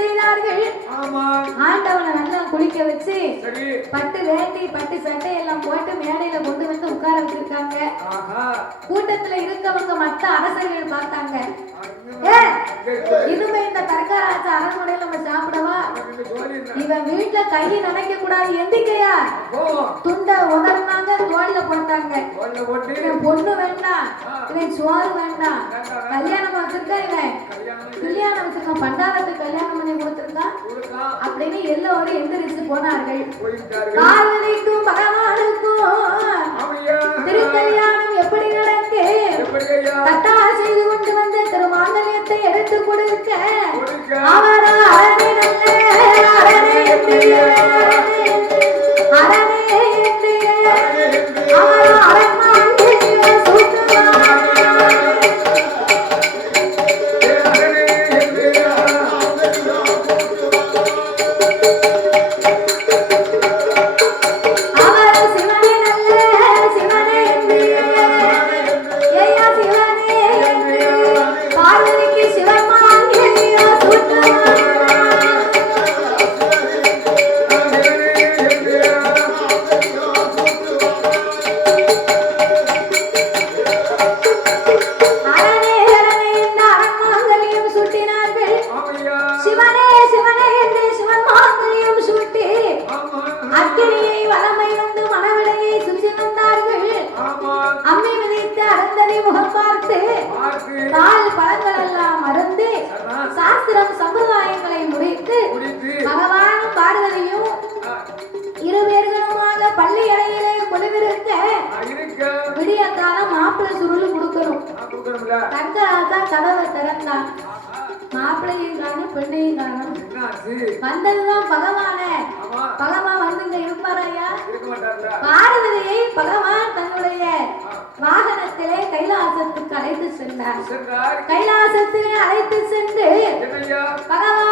செய்தார்கள். ஆண்டவனை நல்லா குளிக்க வச்சு பட்டு வேட்டி பட்டு சட்டை எல்லாம் போட்டு மேடையில கொண்டு வந்து உட்கார வச்சிருக்காங்க. கூட்டத்துல இருக்கவங்க மத்த அரசர்கள் பார்த்தாங்க. இனிமே இந்த தர்கராஜ அரண்மனையில நம்ம சாப்பிடவா? இவன் வீட்டுல கையை நினைக்க கூடாது. எந்திக்கையா துண்டை உணர்ந்தாங்க, தோல்ல போட்டாங்க. பொண்ணு வேண்டாம், இவன் சோறு வேண்டாம், கல்யாணம் வச்சிருக்கா, இவன் கல்யாணம் வச்சிருக்கான், பண்டாரத்துக்கு கல்யாணம் பண்ணி கொடுத்திருக்கான் அப்படின்னு எல்லோரும் எந்திரிச்சு போனார்கள். பார்வதிக்கும் பகவானுக்கும் திருக்கல்யாணம் எப்படி நடக்கு? தட்டா செய்து கொண்டு வந்த திருமாங்கல்யத்தை எடுத்து கொடுக்க அவரா அரணை நல்ல அரணை அவரா அரண்மாங்கல்ய சூட்டுவார். சம்பிரதாயங்களை முடித்து பகவானும் பார்வதியும் இருவேர்களுமாக பள்ளி அறையிலே கொலுவிருக்க விடிய காலம் மாப்பிள்ளை சுருள் கொடுக்கணும். தர்கராஜா கதவை திறந்தான். மாப்பிள்ளையும் காணும், பெண்ணையும் காணும். வந்ததுதான் பகவான. பகவான் வந்துங்க இருப்பாரையா? பார்வதியை பகவான் தன்னுடைய வாகனத்திலே கைலாசத்துக்கு அழைத்து சென்றார். கைலாசத்திலே அழைத்து சென்று பகவான்